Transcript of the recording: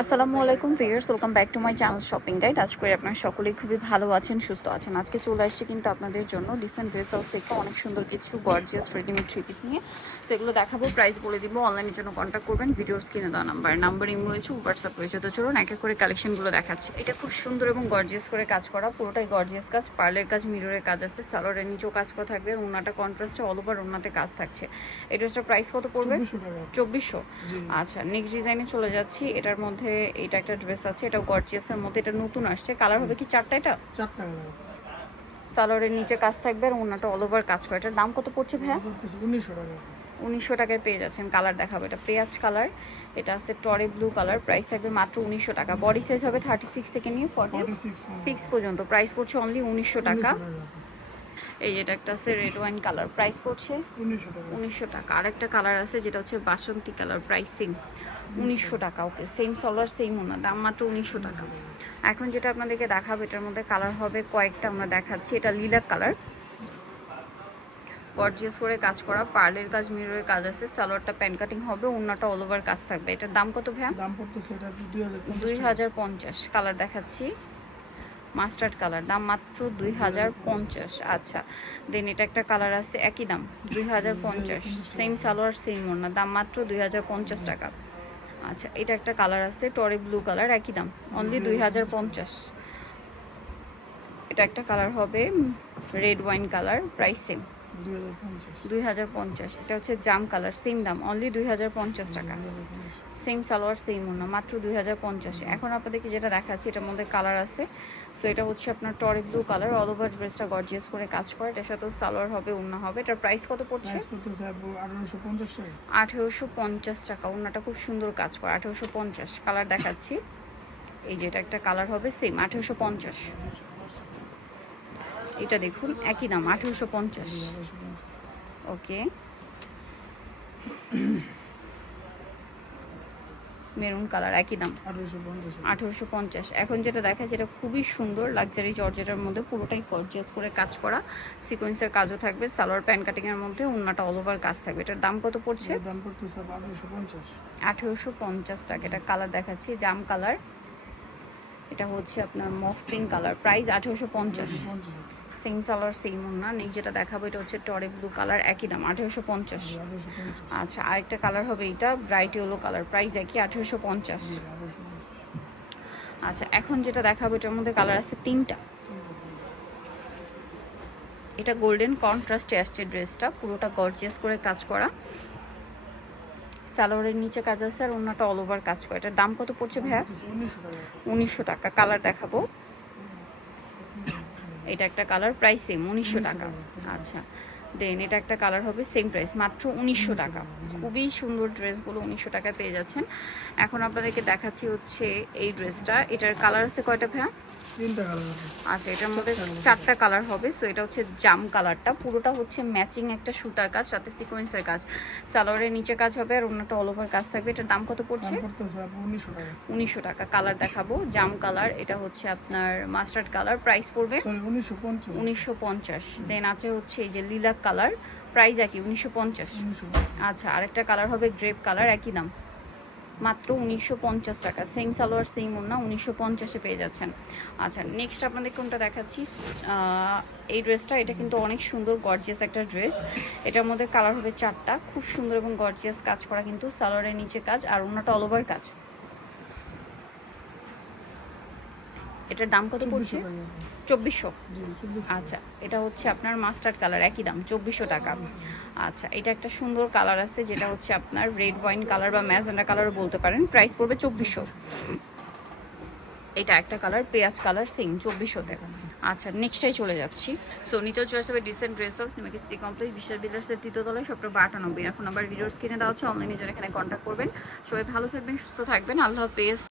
আসসালামু আলাইকুম viewers welcome back to my channel shopping guide. আজ করে আপনারা সকলেই খুবই ভালো আছেন সুস্থ আছেন। আজকে চলে আসছে কিন্তু আপনাদের জন্য রিসেন্ট ড্রেস হাউস থেকে অনেক সুন্দর কিছু গর্জিয়াস রেডিমেড থ্রি পিস নিয়ে। সেগুলো দেখাবো প্রাইস বলে দিব অনলাইনের জন্য কন্ট্যাক্ট করবেন ভিডিওর স্ক্রিনে দেওয়া নাম্বার নাম্বার ইম রয়েছে হোয়াটসঅ্যাপ রয়েছে। তো চলুন এক এক করে কালেকশনগুলো দেখাচ্ছি। এটা খুব সুন্দর এবং গর্জিয়াস করে কাজ করা পুরোটাই গর্জিয়াস কাজ। পার্লের কাজ মিররের কাজ আছে সালোয়ারের নিচেও কাজ করা থাকবে ওনাটা কন্ট্রাস্টে অল ওভার ওনাতে কাজ থাকছে। এই ড্রেসটার প্রাইস কত পড়বে? চব্বিশশো আচ্ছা নেক্সট ডিজাইনে চলে যাচ্ছি। এটার মধ্যে এটা একটা ড্রেস আছে এটা গর্জিয়াসের মধ্যে এটা নতুন আসছে। কালার হবে কি চারটা এটা? চারটা সালোয়ারের নিচে কাজ থাকবে আর ওনাটা অল ওভার কাজ করে। এটার দাম কত পড়ছে ভাইয়া? উনিশশো টাকা। উনিশশো টাকায় পেয়ে যাচ্ছেন কালার দেখাবো। এটা পেঁয়াজ কালার এটা আছে টরে ব্লু কালার প্রাইস থাকবে মাত্র উনিশশো টাকা। বডি সাইজ হবে থার্টি সিক্স থেকে নিয়ে ফর্টি সিক্স পর্যন্ত। প্রাইস পড়ছে অনলি উনিশশো টাকা। এই যেটা একটা আছে রেড ওয়াইন কালার প্রাইস পড়ছে উনিশশো টাকা। আর একটা কালার আছে যেটা হচ্ছে বাসন্তী কালার প্রাইস উনিশশো টাকা ওকে সেম সলার সেম ওনার দাম মাত্র উনিশশো টাকা। এখন যেটা আপনাদেরকে দেখাবো এটার মধ্যে কালার হবে কয়েকটা আমরা দেখাচ্ছি। এটা লিলাক কালার গর্জিয়াস করে কাজ করা পার্লের কাজ মিররের কাজ আছে। সালোয়ারটা প্যান কাটিং হবে অন্যটা অল ওভার কাজ থাকবে। এটার দাম কত ভাইয়া? দাম পড়তেছে এটা দুই হাজার পঞ্চাশ কালার দেখাচ্ছি। মাস্টার্ড কালার দাম মাত্র দুই হাজার পঞ্চাশ। আচ্ছা দেন এটা একটা কালার আছে একই দাম দুই হাজার পঞ্চাশ। সেম সালোয়ার সেম ওড়না দাম মাত্র দুই হাজার পঞ্চাশ টাকা। আচ্ছা এটা একটা কালার আছে টরে ব্লু কালার একই দাম অনলি দুই হাজার পঞ্চাশ। এটা একটা কালার হবে red wine colour price same দুই হাজার পঞ্চাশ। এটা হচ্ছে জাম কালার সেম দাম অনলি দুই হাজার পঞ্চাশ টাকা। সেম সালোয়ার সেম ওনা মাত্র দুই হাজার পঞ্চাশে। এখন আপনাদেরকে যেটা দেখাচ্ছি এটার মধ্যে কালার আছে। সো এটা হচ্ছে আপনার টরে ব্লু কালার অল ওভার ড্রেসটা গর্জিয়াস করে কাজ করে। এটার সাথেও সালোয়ার হবে ওনা হবে। এটার প্রাইস কত পড়ছে? আঠারোশো পঞ্চাশ টাকা। ওনাটা খুব সুন্দর কাজ করে আঠেরোশো পঞ্চাশ। কালার দেখাচ্ছি। এই যে এটা একটা কালার হবে সেম আঠেরোশো পঞ্চাশ। এটা দেখুন একই দাম আঠেরোশো পঞ্চাশ। ওকে। মেরুন কালার একই দাম আঠারোশো পঞ্চাশ। এখন যেটা দেখা যেটা খুবই সুন্দর লাক্সারি জর্জেটার মধ্যে পুরোটাই গর্জিয়াস করে কাজ করা। সিকোয়েন্সের কাজও থাকবে সালোয়ার প্যান্ট কাটিংয়ের মধ্যে উন্নাটা অল ওভার কাজ থাকবে। এটার দাম কত পড়ছে? আঠারোশো পঞ্চাশ। টাকা। এটা কালার দেখাচ্ছি জাম কালার এটা হচ্ছে আপনার মফ পিঙ্ক কালার প্রাইস আঠেরোশো পঞ্চাশ। সেম সালোয়ার সেম না নেই যেটা দেখাবো, এটা হচ্ছে টরে ব্লু কালার একই দাম, আঠেরোশো পঞ্চাশ। আচ্ছা আরেকটা কালার হবে এটা ব্রাইট ইয়েলো কালার প্রাইস একই, আঠেরোশো পঞ্চাশ। আচ্ছা এখন যেটা দেখাবো, এটার মধ্যে কালার আছে তিনটা। এটা গোল্ডেন কন্ট্রাস্টে আসছে ড্রেসটা পুরোটা গর্জিয়াস করে কাজ করা। সালোয়ারের নিচে কাজ আছে, আর অন্যটা অল ওভার কাজ করে। এটার দাম কত পড়ছে ভাইয়া? উনিশশো টাকা। কালার দেখাবো। এটা একটা কালার প্রাইস সেম উনিশশো টাকা। আচ্ছা দেন এটা একটা কালার হবে সেম প্রাইস মাত্র উনিশশো টাকা। খুবই সুন্দর ড্রেসগুলো উনিশশো টাকায় পেয়ে যাচ্ছেন। এখন আপনাদেরকে দেখাচ্ছি হচ্ছে এই ড্রেসটা এটার কালার আছে কয়টা ভাইয়া? আচ্ছা এটার মধ্যে চারটা কালার হবে সো এটা হচ্ছে জাম কালারটা পুরোটা হচ্ছে ম্যাচিং একটা সুতার কাজ সাথে সিকোয়েন্সের কাজ। সালোয়ারের নিচে কাজ হবে আর অন্যটা অল ওভার কাজ থাকবে। এটার দাম কত পড়ছে? উনিশশো টাকা। কালার দেখাবো। জাম কালার এটা হচ্ছে আপনার মাস্টার্ড কালার প্রাইস পড়বে সরি উনিশশো পঞ্চাশ। উনিশশো পঞ্চাশ। দেন আছে হচ্ছে এই যে লিলাক কালার প্রাইস একই উনিশশো পঞ্চাশ। আচ্ছা আরেকটা কালার হবে গ্রেপ কালার একই দাম। মাত্র উনিশশো পঞ্চাশ টাকা। সেম সালোয়ার সেম ওনা উনিশশো পঞ্চাশে পেয়ে যাচ্ছেন। আচ্ছা নেক্সট আপনাদের কোনটা দেখাচ্ছি? এই ড্রেসটা এটা কিন্তু অনেক সুন্দর গর্জিয়াস একটা ড্রেস এটার মধ্যে কালার হবে চারটা। খুব সুন্দর এবং গর্জিয়াস কাজ করা কিন্তু সালোয়ারের নিচে কাজ, আর ওনাটা অল ওভার কাজ। এটার দাম কত পড়ছে? চব্বিশশো টাকা। চব্বিশশো? চব্বিশশো। আচ্ছা এটা হচ্ছে আপনার মাস্টার্ড কালার একই দাম চব্বিশশো টাকা। আচ্ছা এটা একটা সুন্দর কালার আছে যেটা হচ্ছে আপনার রেড ওয়াইন কালার বা ম্যাজেন্ডা কালারও বলতে পারেন। প্রাইস পড়বে চব্বিশশো। এটা একটা কালার পেঁয়াজ কালার সেম চব্বিশশোতে। আচ্ছা নেক্সটাই চলে যাচ্ছি। সো নিতেও চয়েস হবে ডিসেন্ট ড্রেস হাউস নিমাকি সিটি কমপ্লেক্স বিশাল বিল্ডার্সের তৃতীয়তলায় সবটা বা আটানব্বই। এখন আবার ভিডিওর স্ক্রিনে দেওয়া হচ্ছে অনলাইনে যারা এখানে কন্ট্যাক্ট করবেন। সবাই ভালো থাকবেন সুস্থ থাকবেন। আল্লাহ হাফেজ।